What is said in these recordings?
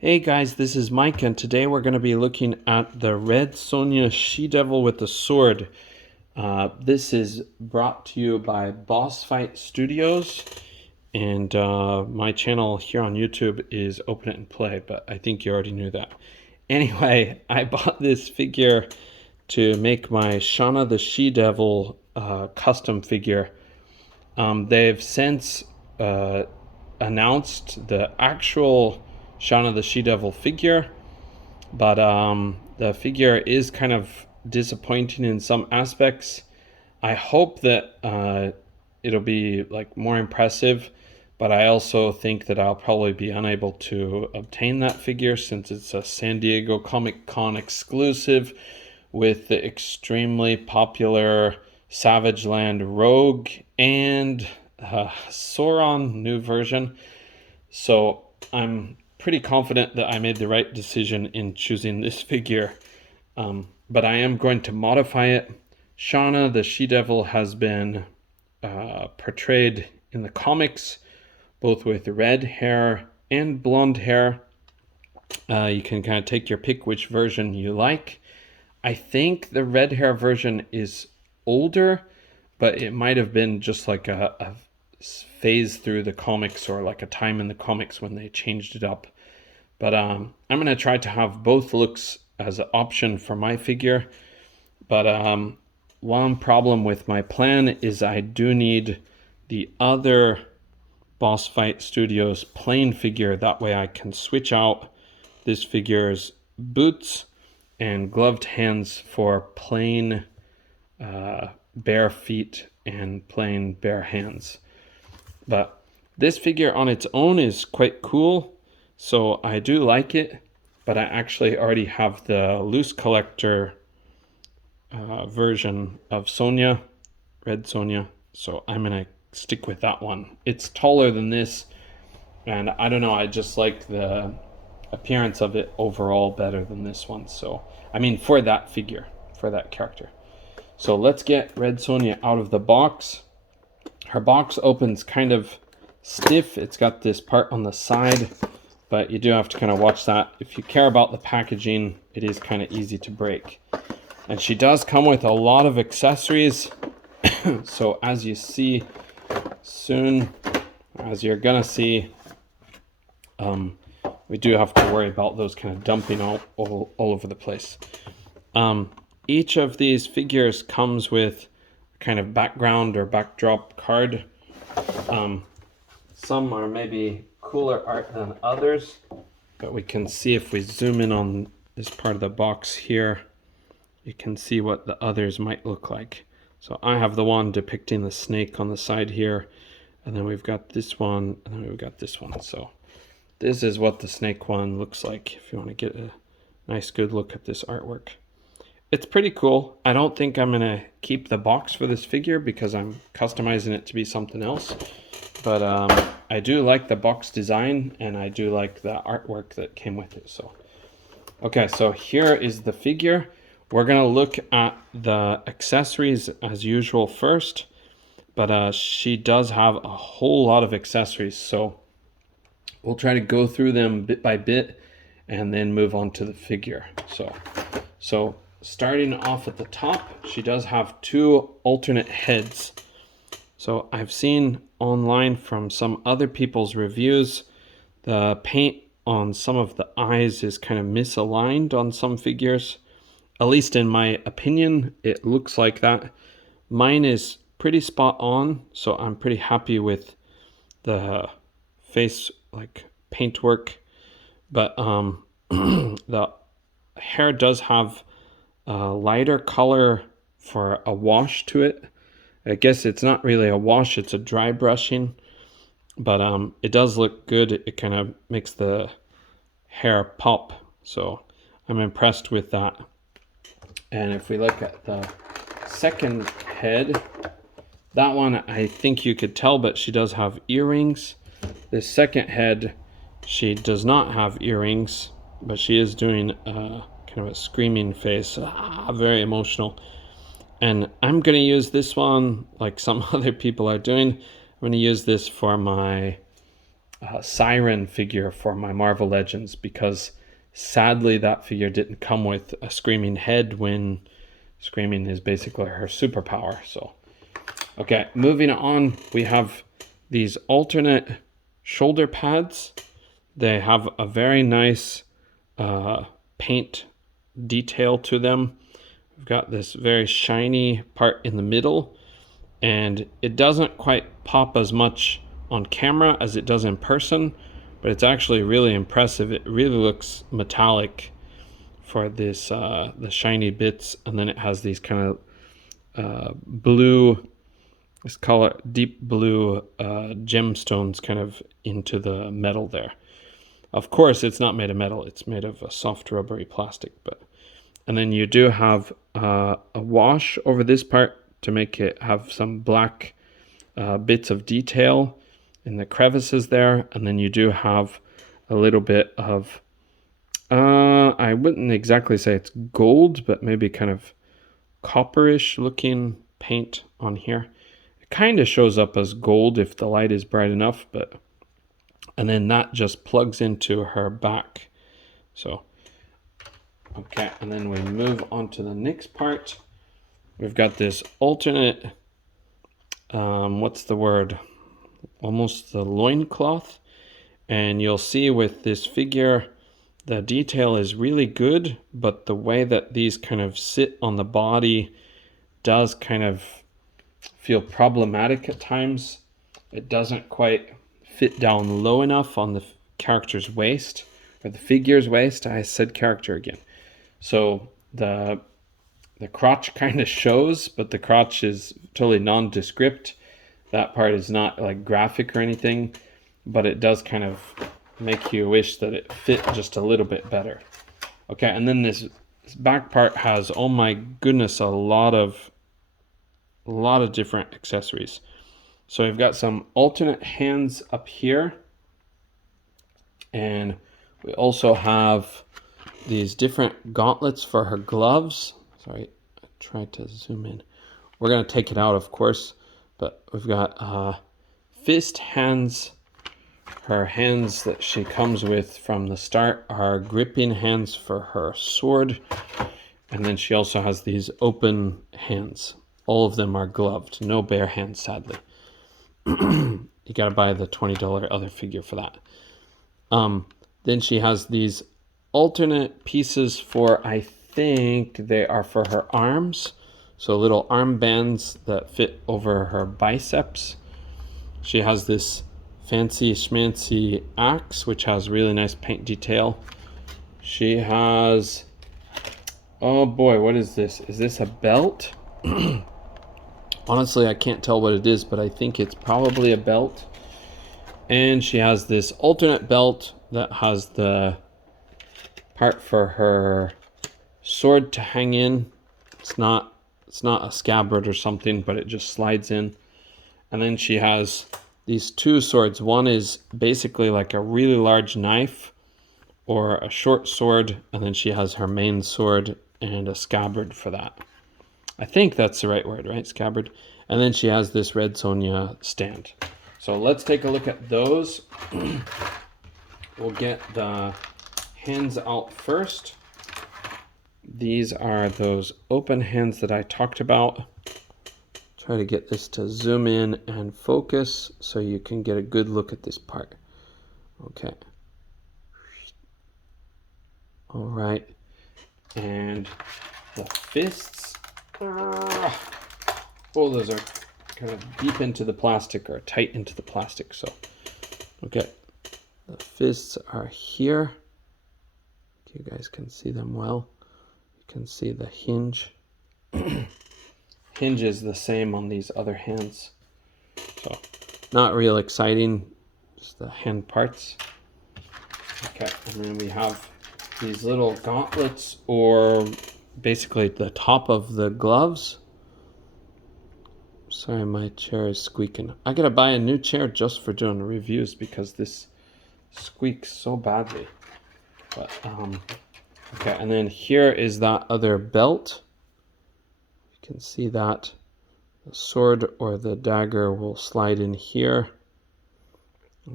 Hey guys, this is Mike, and today we're going to be looking at the Red Sonja She-Devil with the Sword. This is brought to you by Boss Fight Studios, and my channel here on YouTube is Open It and Play, but I think you already knew that. Anyway, I bought this figure to make my Shauna the She-Devil custom figure. They've since announced the actual Shauna the She-Devil figure, but the figure is kind of disappointing in some aspects. I hope that it'll be like more impressive, but I also think that I'll probably be unable to obtain that figure since it's a San Diego Comic Con exclusive with the extremely popular Savage Land Rogue and Sauron new version. So I'm pretty confident that I made the right decision in choosing this figure, but I am going to modify it. Shauna the She-Devil has been portrayed in the comics both with red hair and blonde hair. You can kind of take your pick which version you like. I think the red hair version is older, but it might have been just like a phase through the comics or like a time in the comics when they changed it up. But I'm going to try to have both looks as an option for my figure. But one problem with my plan is I do need the other Boss Fight Studios plain figure. That way I can switch out this figure's boots and gloved hands for plain bare feet and plain bare hands. But this figure on its own is quite cool, so I do like it, but I actually already have the loose collector version of Sonja, Red Sonja, so I'm going to stick with that one. It's taller than this, and I don't know, I just like the appearance of it overall better than this one. So, I mean, for that figure, for that character. So let's get Red Sonja out of the box. Her box opens kind of stiff. It's got this part on the side, but you do have to kind of watch that. If you care about the packaging, it is kind of easy to break. And she does come with a lot of accessories. So as you see soon, as you're gonna see, we do have to worry about those kind of dumping all over the place. Each of these figures comes with a kind of background or backdrop card. Some are maybe cooler art than others, but we can see if we zoom in on this part of the box here, you can see what the others might look like. So I have the one depicting the snake on the side here, and then we've got this one, and then we've got this one. So this is what the snake one looks like if you want to get a nice good look at this artwork. It's pretty cool. I don't think I'm going to keep the box for this figure because I'm customizing it to be something else. But I do like the box design, and I do like the artwork that came with it. So, okay, so here is the figure. We're going to look at the accessories as usual first. But she does have a whole lot of accessories. So we'll try to go through them bit by bit and then move on to the figure. So starting off at the top, she does have two alternate heads. So I've seen online from some other people's reviews, the paint on some of the eyes is kind of misaligned on some figures. At least in my opinion, it looks like that. Mine is pretty spot on, so I'm pretty happy with the face like paintwork. But the hair does have a lighter color for a wash to it. I guess it's not really a wash, it's a dry brushing, but it does look good. It kind of makes the hair pop, so I'm impressed with that. And if we look at the second head, that one I think you could tell, but she does have earrings. This second head, she does not have earrings, but she is doing kind of a screaming face, very emotional. And I'm going to use this one like some other people are doing. I'm going to use this for my siren figure for my Marvel Legends, because sadly that figure didn't come with a screaming head when screaming is basically her superpower. So, okay, moving on, we have these alternate shoulder pads. They have a very nice paint detail to them. We've got this very shiny part in the middle, and it doesn't quite pop as much on camera as it does in person, but it's actually really impressive. It really looks metallic for this the shiny bits, and then it has these kind of blue, let's call it deep blue gemstones kind of into the metal there. Of course, it's not made of metal, it's made of a soft rubbery plastic. And then you do have a wash over this part to make it have some black bits of detail in the crevices there. And then you do have a little bit of, I wouldn't exactly say it's gold, but maybe kind of copperish looking paint on here. It kind of shows up as gold if the light is bright enough, and then that just plugs into her back. So, okay, and then we move on to the next part. We've got this alternate, what's the word? Almost the loincloth. And you'll see with this figure, the detail is really good, but the way that these kind of sit on the body does kind of feel problematic at times. It doesn't quite fit down low enough on the character's waist, or the figure's waist. I said character again. So the crotch kind of shows, but the crotch is totally nondescript. That part is not like graphic or anything, but it does kind of make you wish that it fit just a little bit better. Okay, and then this back part has, oh my goodness, a lot of different accessories. So we've got some alternate hands up here, and we also have these different gauntlets for her gloves. Sorry, I tried to zoom in. We're going to take it out, of course, but we've got fist hands. Her hands that she comes with from the start are gripping hands for her sword, and then she also has these open hands. All of them are gloved, no bare hands, sadly. You gotta buy the $20 other figure for that. Then she has these alternate pieces for, I think they are for her arms. So little armbands that fit over her biceps. She has this fancy schmancy axe, which has really nice paint detail. She has, oh boy, what is this? Is this a belt? Honestly, I can't tell what it is, but I think it's probably a belt. And she has this alternate belt that has the part for her sword to hang in. It's not a scabbard or something, but it just slides in. And then she has these two swords. One is basically like a really large knife or a short sword, and then she has her main sword and a scabbard for that. I think that's the right word, right? Scabbard. And then she has this red Sonja stand. So let's take a look at those. We'll get the hands out first. These are those open hands that I talked about. Try to get this to zoom in and focus so you can get a good look at this part. Okay. All right. And the fists. Oh, those are kind of deep into the plastic or tight into the plastic. So, okay. The fists are here. You guys can see them well. You can see the hinge. Hinge is the same on these other hands. So, not real exciting. Just the hand parts. Okay, and then we have these little gauntlets, or basically the top of the gloves. Sorry, my chair is squeaking. I gotta buy a new chair just for doing reviews because this squeaks so badly. But okay, and then here is that other belt. You can see that the sword or the dagger will slide in here.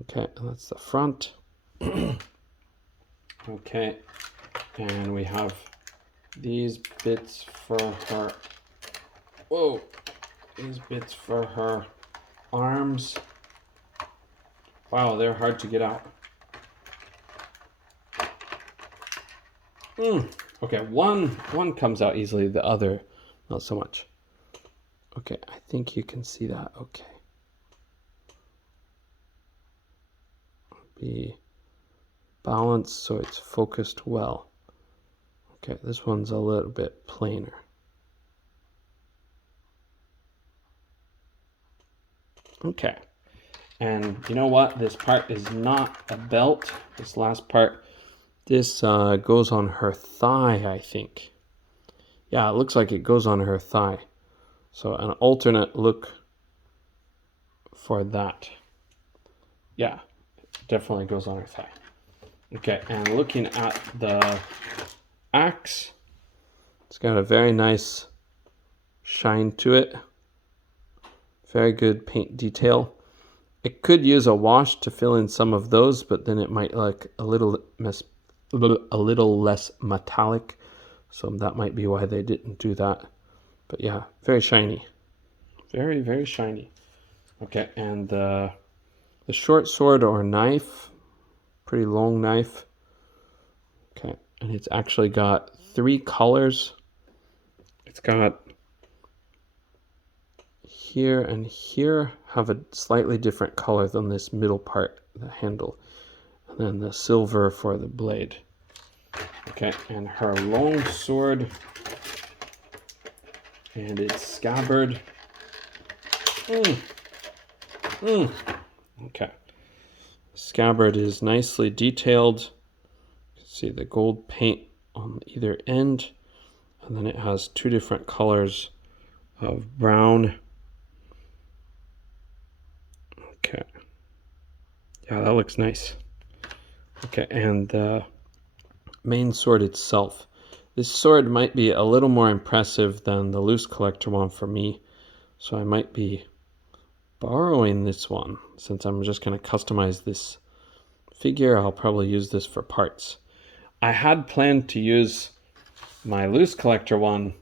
Okay, and that's the front. Okay, and we have these bits for her. Whoa, these bits for her arms. Wow, they're hard to get out. Okay, one comes out easily, the other not so much. Okay, I think you can see that. Okay. Be balanced so it's focused well. Okay, this one's a little bit plainer. Okay, and you know what? This part is not a belt. This last part, this goes on her thigh, I think. Yeah, it looks like it goes on her thigh. So an alternate look for that. Yeah, definitely goes on her thigh. Okay, and looking at the axe, it's got a very nice shine to it. Very good paint detail. It could use a wash to fill in some of those, but then it might look a little less metallic. So that might be why they didn't do that. But yeah, very shiny. Very, very shiny. Okay, and the short sword or knife, pretty long knife. Okay, and it's actually got 3 colors. It's got here and here have a slightly different color than this middle part, the handle, and then the silver for the blade. Okay, and her long sword and its scabbard. Okay, scabbard is nicely detailed. You can see the gold paint on either end, and then it has 2 different colors of brown. Okay, yeah, that looks nice. Okay, and the main sword itself. This sword might be a little more impressive than the loose collector one for me, so I might be borrowing this one. Since I'm just going to customize this figure, I'll probably use this for parts. I had planned to use my loose collector one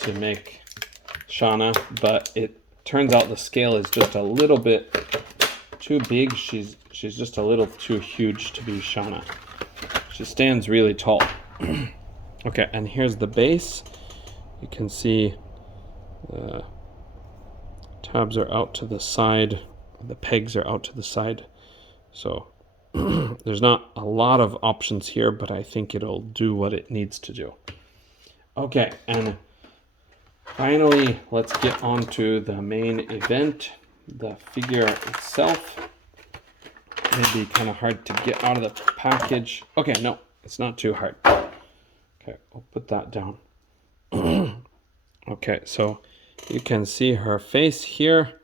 to make Shauna, but it turns out the scale is just a little bit too big. She's just a little too huge to be Shauna. She stands really tall. Okay, and here's the base. You can see the tabs are out to the side. The pegs are out to the side. So there's not a lot of options here, but I think it'll do what it needs to do. Okay, and finally, let's get on to the main event, the figure itself. Maybe kind of hard to get out of the package. Okay, no, it's not too hard. Okay, we'll put that down. Okay, so you can see her face here.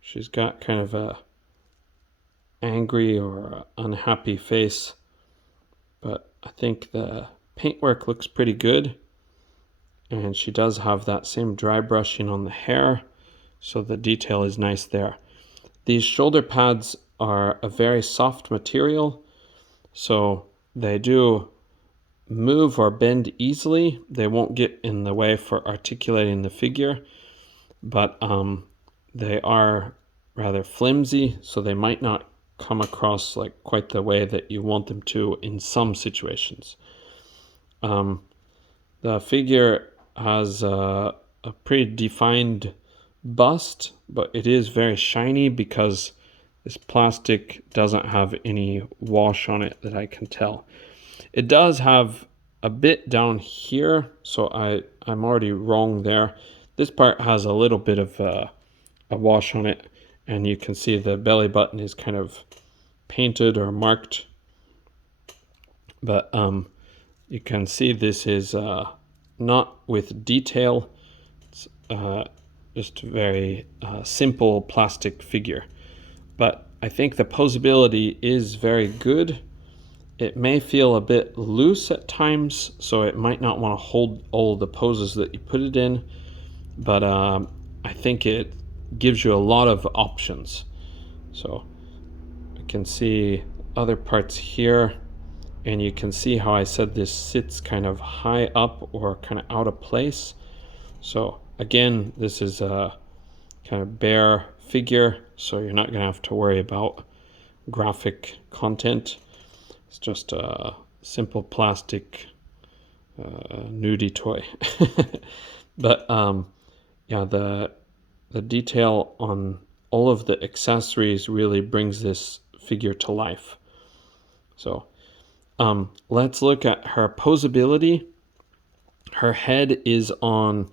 She's got kind of a angry or unhappy face, but I think the paintwork looks pretty good. And she does have that same dry brushing on the hair, so the detail is nice there. These shoulder pads are a very soft material, so they do move or bend easily. They won't get in the way for articulating the figure, but they are rather flimsy, so they might not come across like quite the way that you want them to in some situations. The figure has a pretty defined bust, but it is very shiny because this plastic doesn't have any wash on it that I can tell. It does have a bit down here, so I'm already wrong there. This part has a little bit of a wash on it, and you can see the belly button is kind of painted or marked. But you can see this is not with detail. It's just a very simple plastic figure. But I think the posability is very good. It may feel a bit loose at times, so it might not want to hold all the poses that you put it in, but I think it gives you a lot of options. So you can see other parts here, and you can see how I said this sits kind of high up or kind of out of place. So again, this is a kind of bare figure, so you're not going to have to worry about graphic content. It's just a simple plastic nudie toy. But yeah, the detail on all of the accessories really brings this figure to life. So let's look at her posability. Her head is on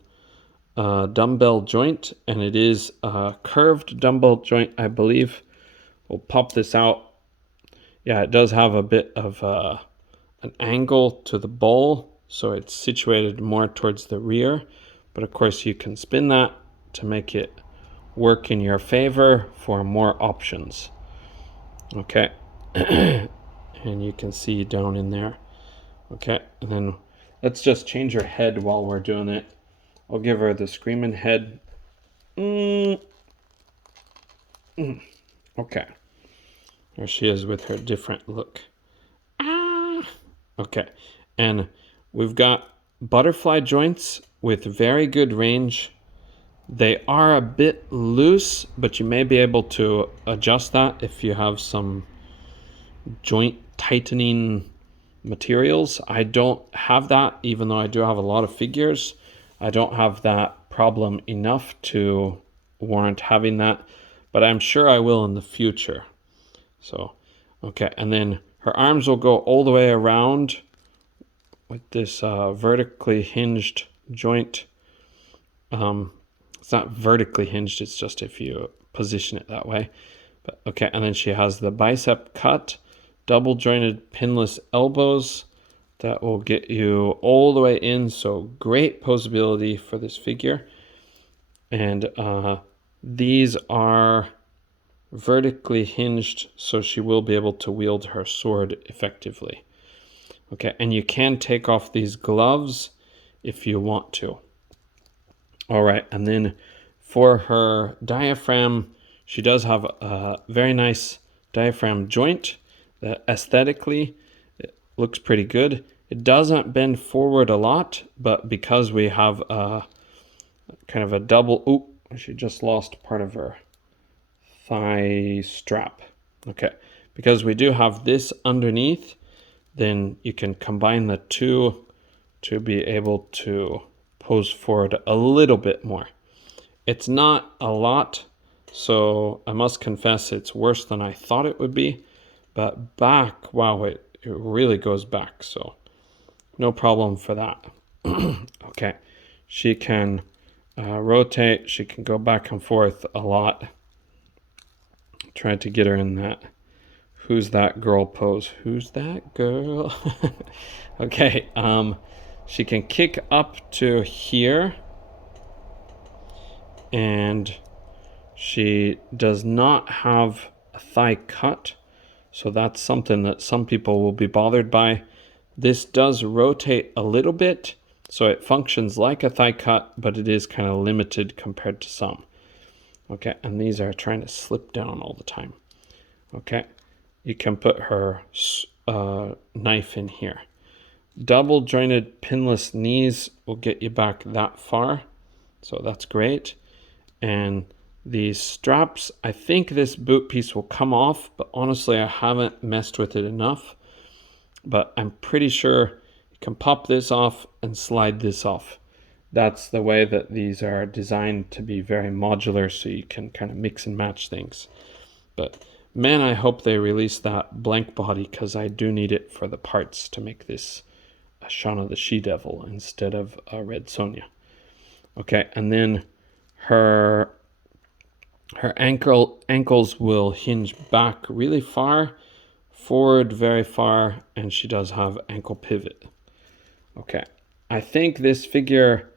a dumbbell joint, and it is a curved dumbbell joint, I believe. We'll pop this out. Yeah, it does have a bit of an angle to the ball, so it's situated more towards the rear. But of course, you can spin that to make it work in your favor for more options. Okay. And you can see down in there. Okay, and then let's just change her head while we're doing it. I'll give her the screaming head. Okay. There she is with her different look. Okay, and we've got butterfly joints with very good range. They are a bit loose, but you may be able to adjust that if you have some joint tightening materials. I don't have that, even though I do have a lot of figures. I don't have that problem enough to warrant having that, but I'm sure I will in the future. So, okay, and then her arms will go all the way around with this vertically hinged joint. It's not vertically hinged, it's just if you position it that way. But okay, and then she has the bicep cut, double jointed pinless elbows that will get you all the way in. So great posability for this figure. And these are vertically hinged, so she will be able to wield her sword effectively. Okay, and you can take off these gloves if you want to. All right, and then for her diaphragm, she does have a very nice diaphragm joint that aesthetically it looks pretty good. It doesn't bend forward a lot, but because we have a kind of a double, she just lost part of her thigh strap. Okay, because we do have this underneath, then you can combine the two to be able to pose forward a little bit more. It's not a lot, so I must confess it's worse than I thought it would be, but back, wow, it really goes back, so no problem for that. Okay, she can rotate, she can go back and forth a lot. Try to get her in that who's that girl pose. Who's that girl? Okay, she can kick up to here, and she does not have a thigh cut, so that's something that some people will be bothered by. This does rotate a little bit, so it functions like a thigh cut, but it is kind of limited compared to some. Okay, and these are trying to slip down all the time. Okay, you can put her knife in here. Double jointed pinless knees will get you back that far, so that's great. And these straps, I think this boot piece will come off, but honestly I haven't messed with it enough. But I'm pretty sure you can pop this off and slide this off. That's the way that these are designed to be very modular, so you can kind of mix and match things. But man, I hope they release that blank body, because I do need it for the parts to make this a Shauna the She-Devil instead of a Red Sonja. Okay, and then her ankles will hinge back really far, forward very far, and she does have ankle pivot. Okay, I think this figure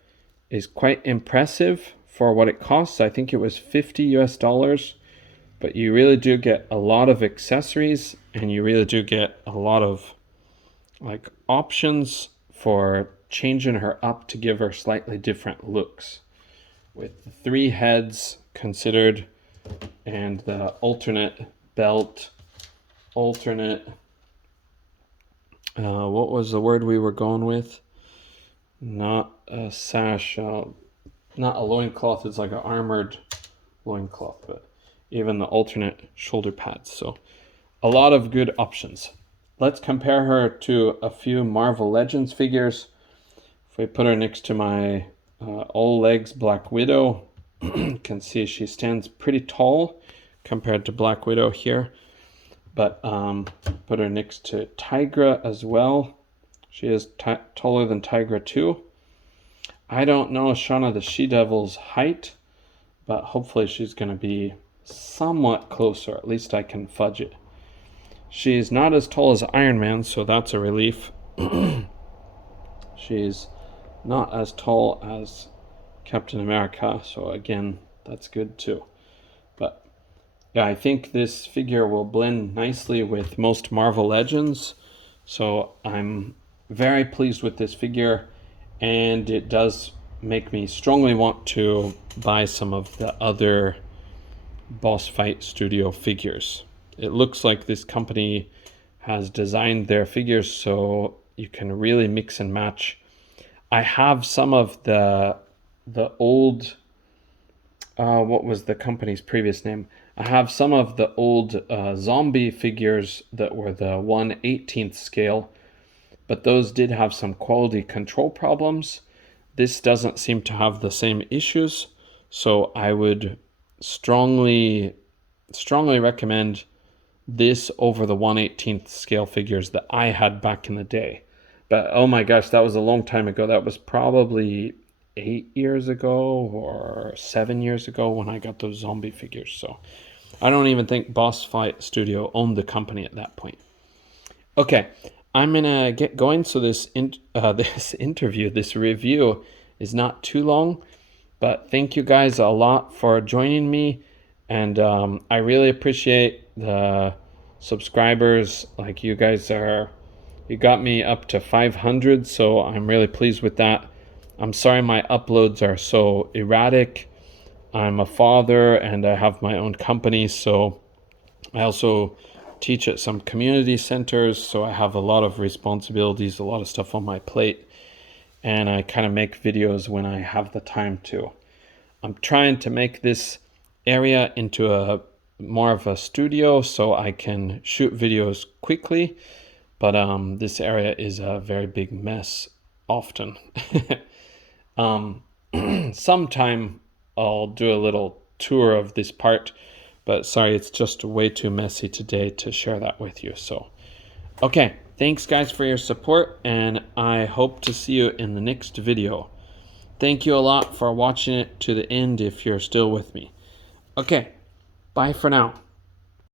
is quite impressive for what it costs. I think it was $50 US, but you really do get a lot of accessories, and you really do get a lot of like options for changing her up to give her slightly different looks, with the 3 heads considered and the alternate belt alternate, what was the word we were going with? Not a sash, not a loincloth, it's like an armored loincloth, but even the alternate shoulder pads. So a lot of good options. Let's compare her to a few Marvel Legends figures. If we put her next to my all legs Black Widow, you can see she stands pretty tall compared to Black Widow here. But put her next to Tigra as well. She is taller than Tigra too. I don't know Shauna the She-Devil's height, but hopefully she's going to be somewhat closer. At least I can fudge it. She's not as tall as Iron Man, so that's a relief. She's not as tall as Captain America, so again, that's good too. But yeah, I think this figure will blend nicely with most Marvel Legends, so I'm very pleased with this figure, and it does make me strongly want to buy some of the other Boss Fight Studio figures. It looks like this company has designed their figures so you can really mix and match. I have some of the old, what was the company's previous name? I have some of the old zombie figures that were the 1/18th scale, but those did have some quality control problems. This doesn't seem to have the same issues, so I would strongly recommend this over the 1/18th scale figures that I had back in the day. But oh my gosh, that was a long time ago. That was probably 8 years ago or 7 years ago when I got those zombie figures. So I don't even think Boss Fight Studio owned the company at that point. Okay, I'm gonna get going. So this review is not too long, but thank you guys a lot for joining me, and I really appreciate the subscribers. Like, you guys you got me up to 500, so I'm really pleased with that. I'm sorry my uploads are so erratic. I'm a father and I have my own company, so I also teach at some community centers, so I have a lot of responsibilities, a lot of stuff on my plate, and I kind of make videos when I have the time to. I'm trying to make this area into a more of a studio so I can shoot videos quickly, but this area is a very big mess often. Sometime I'll do a little tour of this part, but sorry, it's just way too messy today to share that with you. So, okay, thanks guys for your support, and I hope to see you in the next video. Thank you a lot for watching it to the end if you're still with me. Okay, bye for now.